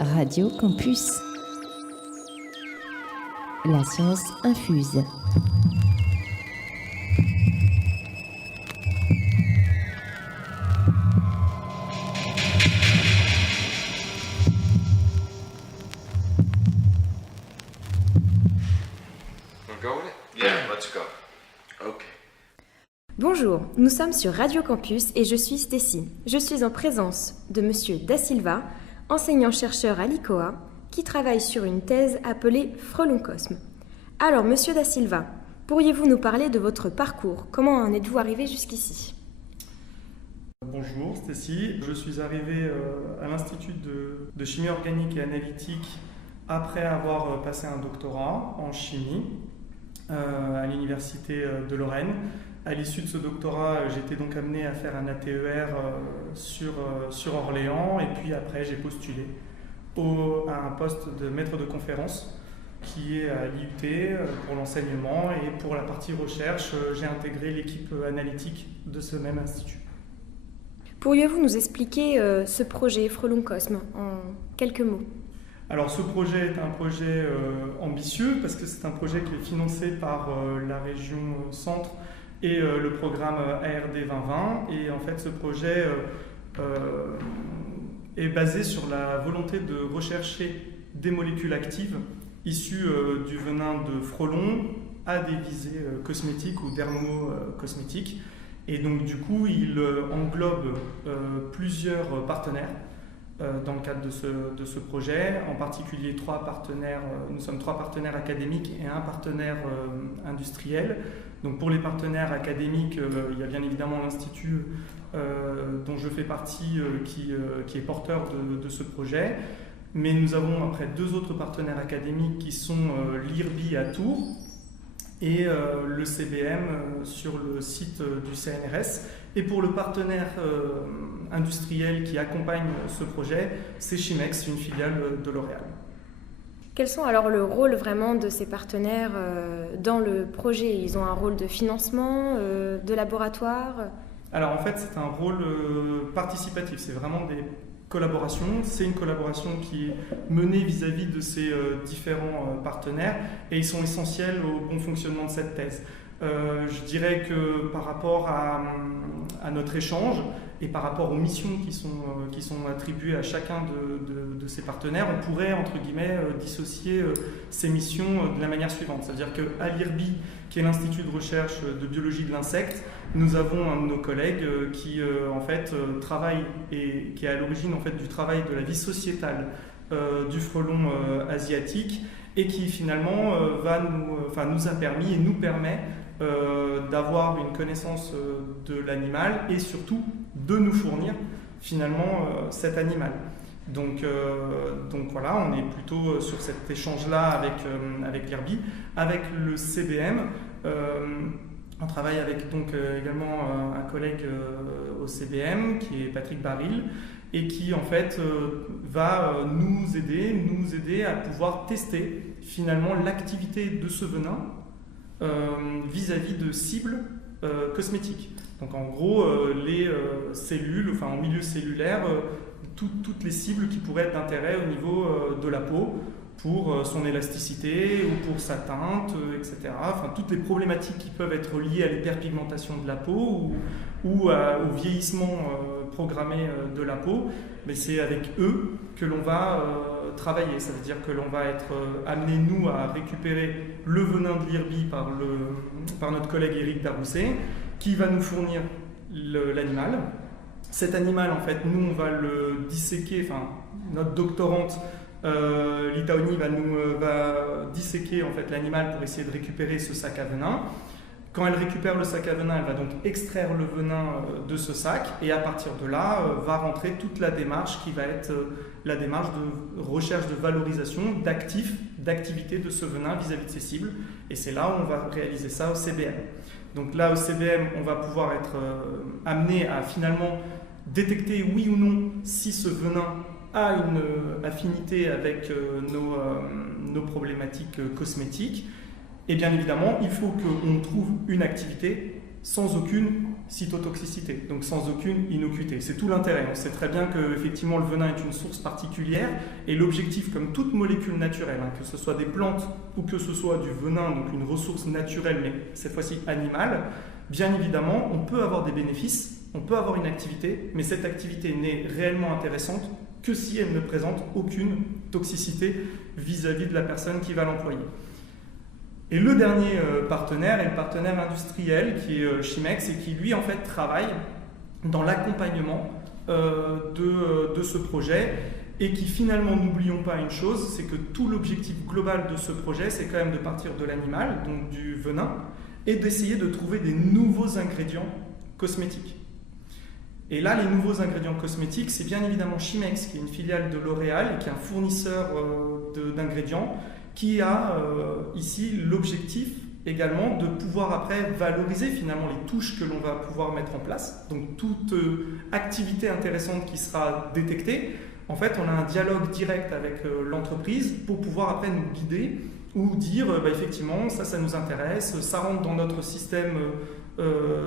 Radio Campus. La science infuse. Bonjour, nous sommes sur Radio Campus et je suis Stécie. Je suis en présence de Monsieur Da Silva, enseignant-chercheur à l'ICOA, qui travaille sur une thèse appelée Frelon Cosme. Alors, Monsieur Da Silva, pourriez-vous nous parler de votre parcours? Comment en êtes-vous arrivé jusqu'ici? Bonjour Stécie, je suis arrivé à l'Institut de chimie organique et analytique après avoir passé un doctorat en chimie à l'Université de Lorraine. À l'issue de ce doctorat, j'étais donc amené à faire un ATER sur Orléans et puis après j'ai postulé à un poste de maître de conférence qui est à l'IUT pour l'enseignement, et pour la partie recherche, j'ai intégré l'équipe analytique de ce même institut. Pourriez-vous nous expliquer ce projet Frelon Cosme en quelques mots? Alors ce projet est un projet ambitieux parce que c'est un projet qui est financé par la région Centre et le programme ARD 2020. Et en fait ce projet est basé sur la volonté de rechercher des molécules actives issues du venin de frelons à des visées cosmétiques ou dermo-cosmétiques. Et donc du coup il englobe plusieurs partenaires dans le cadre de ce projet, en particulier nous sommes 3 partenaires académiques et un partenaire industriel. Donc pour les partenaires académiques, il y a bien évidemment l'Institut dont je fais partie qui est porteur de ce projet. Mais nous avons après 2 autres partenaires académiques qui sont l'IRBI à Tours et le CBM sur le site du CNRS. Et pour le partenaire industriel qui accompagne ce projet, c'est Chimex, une filiale de L'Oréal. Quels sont alors le rôle vraiment de ces partenaires dans le projet? Ils ont un rôle de financement, de laboratoire? Alors en fait c'est un rôle participatif, c'est vraiment des collaborations. C'est une collaboration qui est menée vis-à-vis de ces différents partenaires et ils sont essentiels au bon fonctionnement de cette thèse. Je dirais que par rapport à notre échange et par rapport aux missions qui sont attribuées à chacun de ces partenaires, on pourrait entre guillemets dissocier ces missions de la manière suivante. C'est-à-dire qu'à l'IRBI, qui est l'Institut de recherche de biologie de l'insecte, nous avons un de nos collègues qui en fait travaille et qui est à l'origine en fait du travail de la vie sociétale du frelon asiatique, et qui finalement nous a permis et nous permet d'avoir une connaissance de l'animal et surtout de nous fournir finalement cet animal. Donc voilà, on est plutôt sur cet échange-là avec l'IRBI. Avec le CBM, on travaille avec donc également un collègue au CBM qui est Patrick Baril, et qui en fait va nous aider à pouvoir tester finalement l'activité de ce venin vis-à-vis de cibles cosmétiques. Donc en gros, les cellules, en milieu cellulaire, toutes les cibles qui pourraient être d'intérêt au niveau de la peau, pour son élasticité ou pour sa teinte, etc. Toutes les problématiques qui peuvent être liées à l'hyperpigmentation de la peau ou au vieillissement programmé de la peau, mais c'est avec eux que l'on va travailler. Ça veut dire que l'on va être amené, nous, à récupérer le venin de l'IRBI par notre collègue Éric Darousset, qui va nous fournir l'animal. Cet animal, en fait, nous, on va le disséquer, notre doctorante Litaoni va disséquer en fait l'animal pour essayer de récupérer ce sac à venin. Quand elle récupère le sac à venin, elle va donc extraire le venin de ce sac, et à partir de là va rentrer toute la démarche qui va être la démarche de recherche de valorisation d'activité de ce venin vis-à-vis de ses cibles, et c'est là où on va réaliser ça au CBM. Donc là au CBM, on va pouvoir être amené à finalement détecter oui ou non si ce venin a une affinité avec nos problématiques cosmétiques. Et bien évidemment, il faut qu'on trouve une activité sans aucune cytotoxicité, donc sans aucune innocuité. C'est tout l'intérêt. On sait très bien que effectivement le venin est une source particulière et l'objectif, comme toute molécule naturelle, que ce soit des plantes ou que ce soit du venin, donc une ressource naturelle mais cette fois-ci animale, bien évidemment on peut avoir des bénéfices, on peut avoir une activité, mais cette activité n'est réellement intéressante que si elle ne présente aucune toxicité vis-à-vis de la personne qui va l'employer. Et le dernier partenaire est le partenaire industriel qui est Chimex et qui lui en fait travaille dans l'accompagnement de ce projet et qui finalement, n'oublions pas une chose, c'est que tout l'objectif global de ce projet c'est quand même de partir de l'animal, donc du venin, et d'essayer de trouver des nouveaux ingrédients cosmétiques. Et là, les nouveaux ingrédients cosmétiques, c'est bien évidemment Chimex, qui est une filiale de L'Oréal, qui est un fournisseur d'ingrédients, qui a ici l'objectif également de pouvoir après valoriser finalement les touches que l'on va pouvoir mettre en place. Donc toute activité intéressante qui sera détectée, en fait on a un dialogue direct avec l'entreprise pour pouvoir après nous guider ou dire effectivement ça nous intéresse, ça rentre dans notre système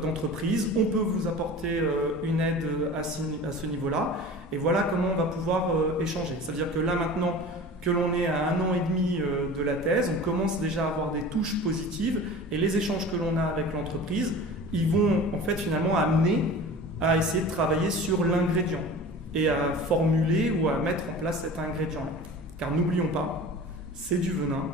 d'entreprise, on peut vous apporter une aide à ce niveau-là et voilà comment on va pouvoir échanger. C'est-à-dire que là maintenant que l'on est à 1 an et demi de la thèse, on commence déjà à avoir des touches positives et les échanges que l'on a avec l'entreprise, ils vont en fait finalement amener à essayer de travailler sur l'ingrédient et à formuler ou à mettre en place cet ingrédient-là. Car n'oublions pas, c'est du venin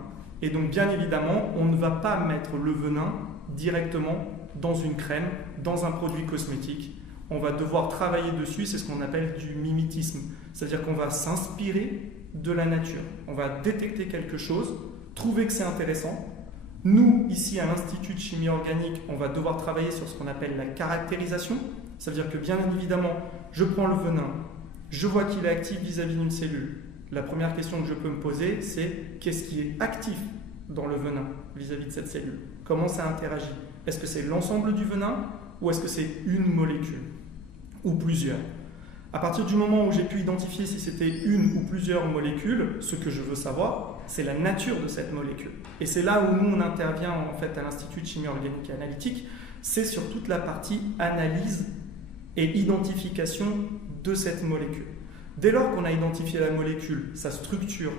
et donc bien évidemment, on ne va pas mettre le venin directement dans une crème, dans un produit cosmétique. On va devoir travailler dessus, c'est ce qu'on appelle du mimétisme. C'est-à-dire qu'on va s'inspirer de la nature. On va détecter quelque chose, trouver que c'est intéressant. Nous, ici à l'Institut de chimie organique, on va devoir travailler sur ce qu'on appelle la caractérisation. Ça veut dire que bien évidemment, je prends le venin, je vois qu'il est actif vis-à-vis d'une cellule. La première question que je peux me poser, c'est qu'est-ce qui est actif dans le venin vis-à-vis de cette cellule? Comment ça interagit? Est-ce que c'est l'ensemble du venin ou est-ce que c'est une molécule ou plusieurs? À partir du moment où j'ai pu identifier si c'était une ou plusieurs molécules, ce que je veux savoir, c'est la nature de cette molécule. Et c'est là où nous on intervient en fait à l'Institut de chimie organique et analytique, c'est sur toute la partie analyse et identification de cette molécule. Dès lors qu'on a identifié la molécule, sa structure,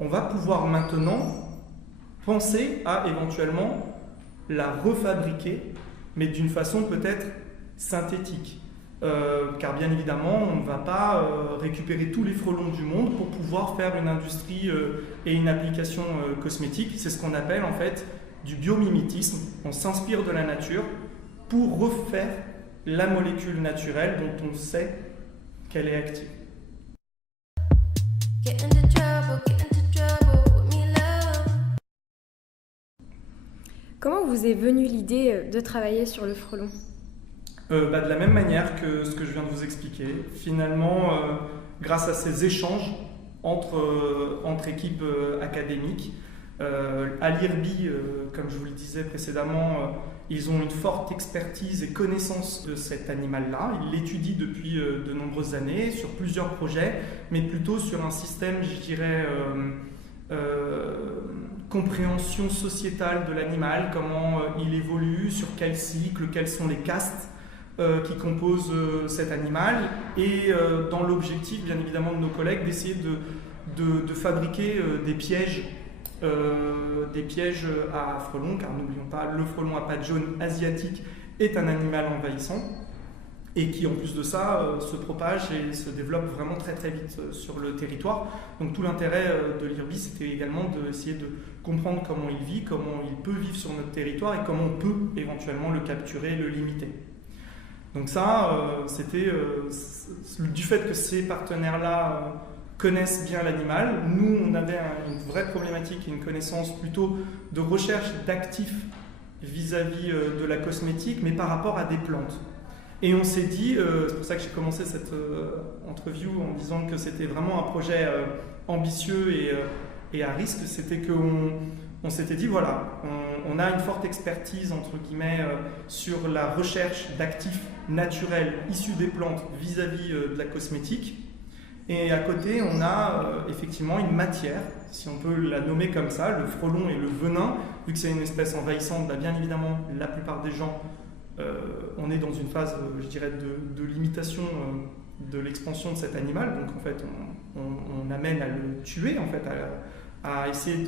on va pouvoir maintenant penser à éventuellement la refabriquer, mais d'une façon peut-être synthétique. Car bien évidemment, on ne va pas récupérer tous les frelons du monde pour pouvoir faire une industrie et une application cosmétique. C'est ce qu'on appelle en fait du biomimétisme. On s'inspire de la nature pour refaire la molécule naturelle dont on sait qu'elle est active. Comment vous est venue l'idée de travailler sur le frelon ? De la même manière que ce que je viens de vous expliquer. Finalement, grâce à ces échanges entre équipes académiques, à l'IRBI, comme je vous le disais précédemment, ils ont une forte expertise et connaissance de cet animal-là. Ils l'étudient depuis de nombreuses années sur plusieurs projets, mais plutôt sur un système, je dirais, compréhension sociétale de l'animal, comment il évolue, sur quel cycle, quelles sont les castes qui composent cet animal, et dans l'objectif, bien évidemment, de nos collègues, d'essayer de fabriquer des pièges à frelons, car n'oublions pas, le frelon à pattes jaunes asiatique est un animal envahissant, et qui en plus de ça se propage et se développe vraiment très très vite sur le territoire. Donc tout l'intérêt de l'IRBI, c'était également d'essayer de comprendre comment il vit, comment il peut vivre sur notre territoire et comment on peut éventuellement le capturer, le limiter. Donc ça, c'était du fait que ces partenaires-là connaissent bien l'animal. Nous, on avait une vraie problématique et une connaissance plutôt de recherche d'actifs vis-à-vis de la cosmétique, mais par rapport à des plantes. Et on s'est dit, c'est pour ça que j'ai commencé cette interview en disant que c'était vraiment un projet ambitieux et à risque, c'était qu'on s'était dit, voilà, on a une forte expertise, entre guillemets, sur la recherche d'actifs naturels issus des plantes vis-à-vis de la cosmétique. Et à côté, on a effectivement une matière, si on peut la nommer comme ça, le frelon et le venin, vu que c'est une espèce envahissante, bien évidemment, la plupart des gens on est dans une phase, je dirais, de limitation de l'expansion de cet animal. Donc en fait, on amène à le tuer, en fait, à essayer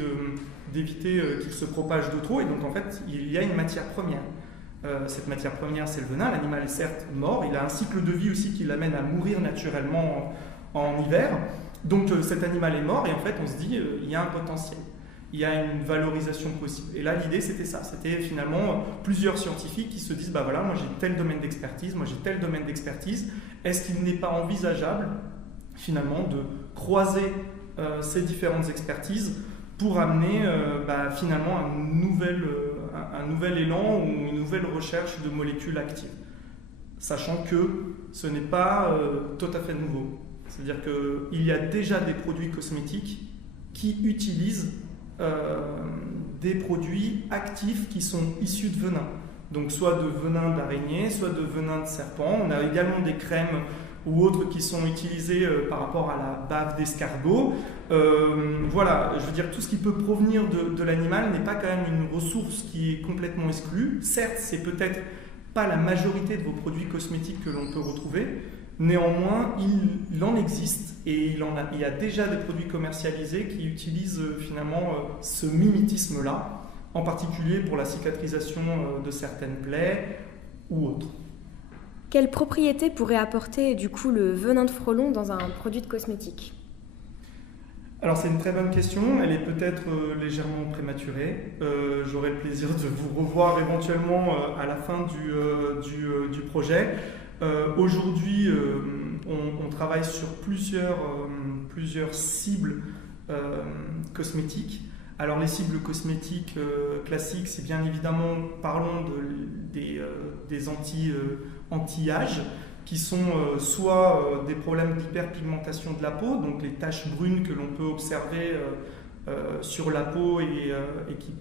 d'éviter qu'il se propage de trop. Et donc en fait, il y a une matière première. Cette matière première, c'est le venin. L'animal est certes mort, il a un cycle de vie aussi qui l'amène à mourir naturellement en hiver. Donc cet animal est mort et en fait, on se dit, il y a un potentiel. Il y a une valorisation possible. Et là, l'idée, c'était ça. C'était finalement plusieurs scientifiques qui se disent, bah voilà, moi j'ai tel domaine d'expertise, moi j'ai tel domaine d'expertise. Est-ce qu'il n'est pas envisageable, finalement, de croiser ces différentes expertises pour amener finalement un nouvel élan ou une nouvelle recherche de molécules actives, sachant que ce n'est pas tout à fait nouveau. C'est-à-dire qu'il y a déjà des produits cosmétiques qui utilisent des produits actifs qui sont issus de venin. Donc soit de venin d'araignée, soit de venin de serpent. On a également des crèmes ou autres qui sont utilisées par rapport à la bave d'escargot. Voilà, je veux dire, tout ce qui peut provenir de l'animal n'est pas quand même une ressource qui est complètement exclue. Certes, c'est peut-être pas la majorité de vos produits cosmétiques que l'on peut retrouver. Néanmoins, il en existe et il y a déjà des produits commercialisés qui utilisent finalement ce mimétisme-là, en particulier pour la cicatrisation de certaines plaies ou autres. Quelles propriétés pourrait apporter du coup le venin de frelon dans un produit de cosmétique ? Alors c'est une très bonne question, elle est peut-être légèrement prématurée. J'aurai le plaisir de vous revoir éventuellement à la fin du projet. Aujourd'hui, on travaille sur plusieurs cibles cosmétiques. Alors les cibles cosmétiques classiques, c'est bien évidemment, parlons des anti-âge, qui sont soit des problèmes d'hyperpigmentation de la peau, donc les taches brunes que l'on peut observer sur la peau et qui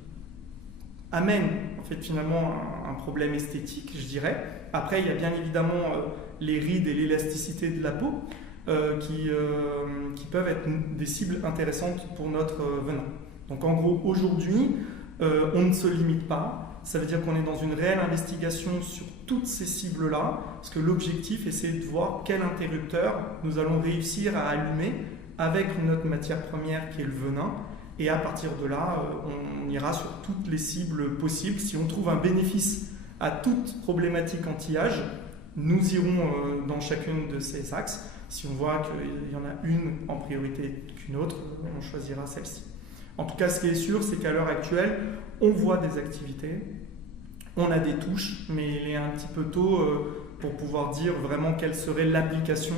amènent en fait finalement un problème esthétique, je dirais. Après, il y a bien évidemment les rides et l'élasticité de la peau qui peuvent être des cibles intéressantes pour notre venin. Donc en gros, aujourd'hui, on ne se limite pas. Ça veut dire qu'on est dans une réelle investigation sur toutes ces cibles-là, parce que l'objectif, c'est de voir quel interrupteur nous allons réussir à allumer avec notre matière première qui est le venin. Et à partir de là, on ira sur toutes les cibles possibles. Si on trouve un bénéfice à toute problématique anti-âge, nous irons dans chacune de ces axes. Si on voit qu'il y en a une en priorité qu'une autre, on choisira celle-ci. En tout cas, ce qui est sûr, c'est qu'à l'heure actuelle, on voit des activités, on a des touches, mais il est un petit peu tôt pour pouvoir dire vraiment quelle serait l'application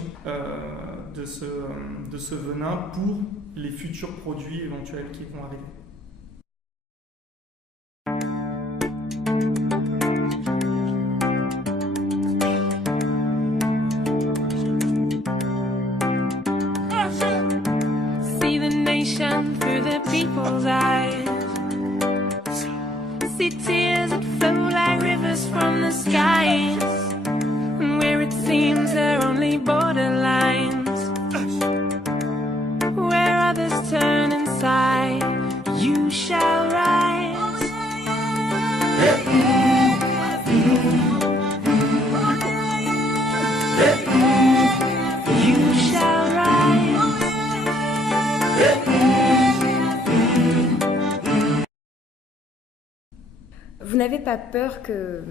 de ce venin pour les futurs produits éventuels qui vont arriver. See the nation through the people's eyes. See tears that flow like rivers from the skies. Where it seems there are only borderlines. Where others turn inside, you shall rise. You shall rise. Vous n'avez pas peur que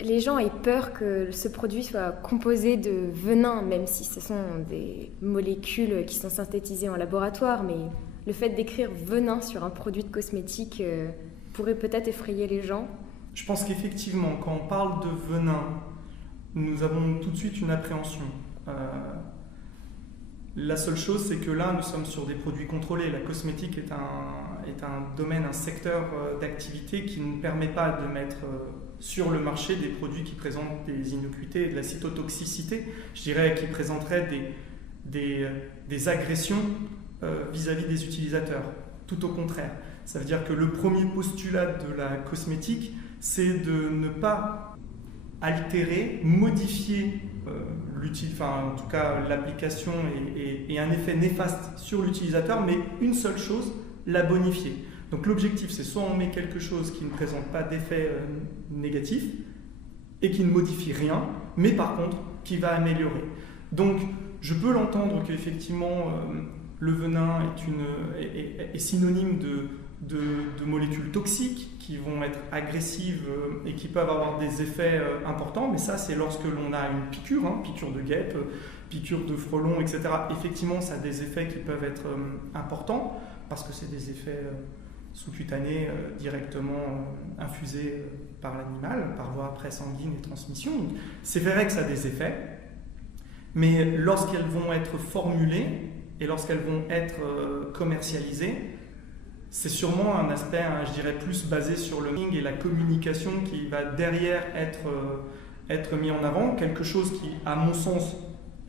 les gens aient peur que ce produit soit composé de venin, même si ce sont des molécules qui sont synthétisées en laboratoire, mais le fait d'écrire venin sur un produit de cosmétique pourrait peut-être effrayer les gens. Je pense qu'effectivement, quand on parle de venin, nous avons tout de suite une appréhension. La seule chose, c'est que là, nous sommes sur des produits contrôlés. La cosmétique est un domaine, un secteur d'activité qui ne permet pas de mettre sur le marché des produits qui présentent des innocuités et de la cytotoxicité, je dirais, qui présenteraient des agressions vis-à-vis des utilisateurs. Tout au contraire. Ça veut dire que le premier postulat de la cosmétique, c'est de ne pas altérer, modifier en tout cas l'application et un effet néfaste sur l'utilisateur, mais une seule chose, la bonifier. Donc l'objectif, c'est soit on met quelque chose qui ne présente pas d'effet négatif, et qui ne modifie rien, mais par contre qui va améliorer. Donc je peux l'entendre qu'effectivement le venin est synonyme de molécules toxiques qui vont être agressives et qui peuvent avoir des effets importants, mais ça c'est lorsque l'on a une piqûre, piqûre de guêpe, piqûre de frelon, etc. Effectivement ça a des effets qui peuvent être importants, parce que c'est des effets sous-cutanés directement infusés par l'animal, par voie présanguine et transmission. Donc, c'est vrai que ça a des effets, mais lorsqu'elles vont être formulées et lorsqu'elles vont être commercialisées, c'est sûrement un aspect, je dirais, plus basé sur le marketing et la communication qui va derrière être mis en avant, quelque chose qui, à mon sens,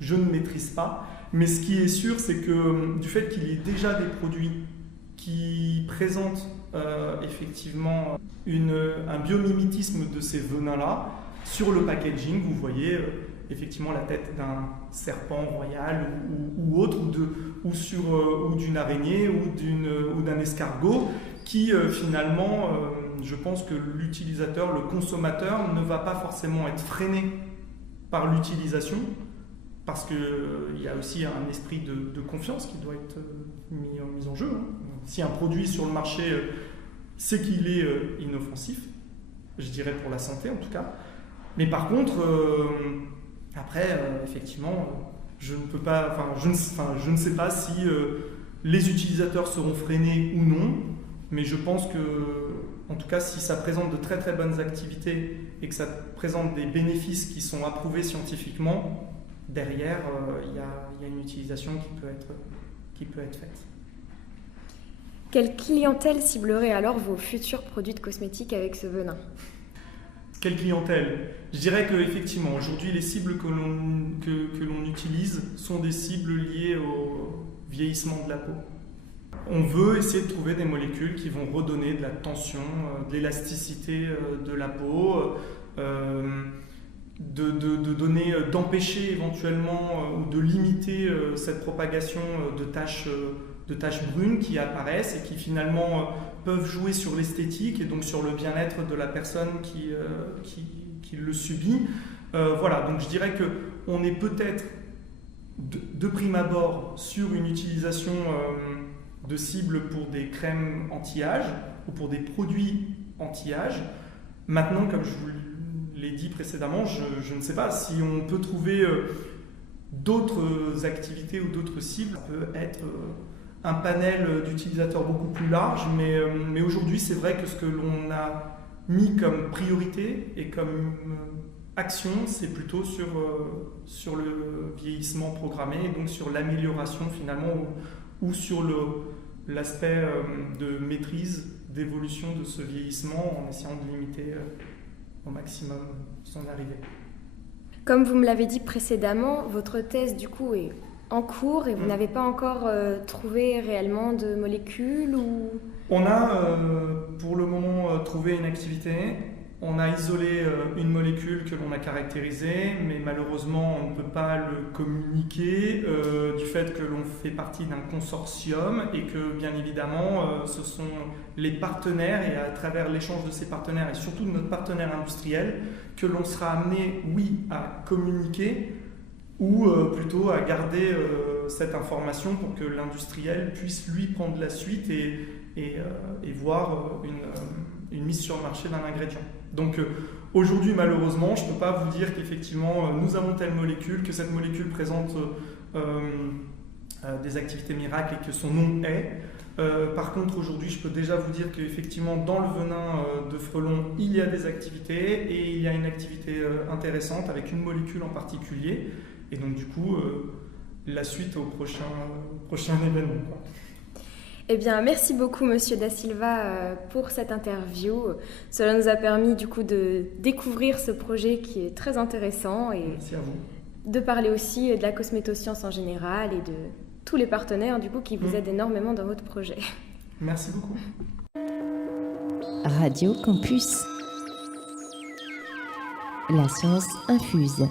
je ne maîtrise pas. Mais ce qui est sûr, c'est que du fait qu'il y ait déjà des produits qui présentent effectivement un biomimétisme de ces venins-là, sur le packaging, vous voyez effectivement la tête d'un serpent royal ou autre, ou d'une araignée ou d'un escargot, qui finalement, je pense que l'utilisateur, le consommateur, ne va pas forcément être freiné par l'utilisation, parce qu'il y a aussi un esprit de confiance qui doit être mis en jeu. Si un produit sur le marché, c'est qu'il est inoffensif, je dirais pour la santé en tout cas. Mais par contre, après, effectivement, je ne sais pas si les utilisateurs seront freinés ou non, mais je pense que, en tout cas, si ça présente de très très bonnes activités et que ça présente des bénéfices qui sont approuvés scientifiquement, derrière, il y a une utilisation qui peut être faite. Quelle clientèle ciblerait alors vos futurs produits de cosmétiques avec ce venin ? Quelle clientèle ? Je dirais qu'effectivement, aujourd'hui, les cibles que l'on utilise sont des cibles liées au vieillissement de la peau. On veut essayer de trouver des molécules qui vont redonner de la tension, de l'élasticité de la peau, d'empêcher éventuellement ou de limiter cette propagation de taches brunes qui apparaissent et qui finalement peuvent jouer sur l'esthétique et donc sur le bien-être de la personne qui le subit. Voilà, donc je dirais qu'on est peut-être de prime abord sur une utilisation de cibles pour des crèmes anti-âge ou pour des produits anti-âge. Maintenant, comme je vous l'ai dit précédemment, je ne sais pas si on peut trouver d'autres activités ou d'autres cibles. Ça peut être un panel d'utilisateurs beaucoup plus large, mais aujourd'hui, c'est vrai que ce que l'on a mis comme priorité et comme action, c'est plutôt sur le vieillissement programmé, et donc sur l'amélioration finalement, ou sur l'aspect de maîtrise, d'évolution de ce vieillissement en essayant de limiter au maximum son arrivée. Comme vous me l'avez dit précédemment, votre thèse du coup est en cours et vous n'avez pas encore trouvé réellement de molécules ou... On a pour le moment trouvé une activité, on a isolé une molécule que l'on a caractérisée, mais malheureusement on ne peut pas le communiquer du fait que l'on fait partie d'un consortium et que bien évidemment ce sont les partenaires et à travers l'échange de ces partenaires et surtout de notre partenaire industriel que l'on sera amené, oui, à communiquer ou plutôt à garder cette information pour que l'industriel puisse lui prendre la suite et voir une mise sur le marché d'un ingrédient. Donc aujourd'hui malheureusement je ne peux pas vous dire qu'effectivement nous avons telle molécule, que cette molécule présente des activités miracles et que son nom est. Par contre aujourd'hui je peux déjà vous dire qu'effectivement dans le venin de frelon il y a des activités et il y a une activité intéressante avec une molécule en particulier et donc du coup la suite au prochain événement, quoi. Eh bien, merci beaucoup, Monsieur Da Silva, pour cette interview. Cela nous a permis, du coup, de découvrir ce projet qui est très intéressant et merci à vous. De parler aussi de la cosmétoscience en général et de tous les partenaires, du coup, qui vous aident énormément dans votre projet. Merci beaucoup. Radio Campus. La science infuse.